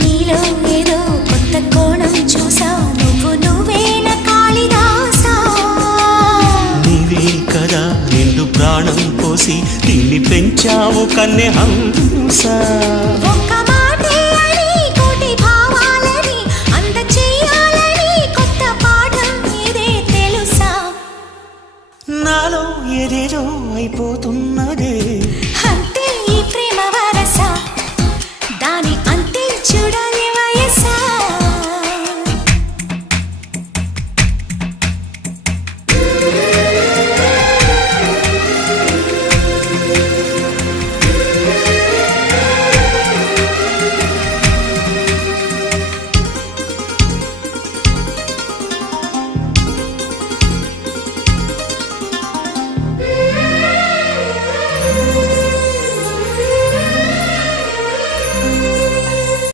నీలో ఏదో కొత్త కోణం చూసా నువ్వేన కాళిదాసా నీవే కదా నిండు ప్రాణం పోసి తిండి పెంచావు కన్నె హంస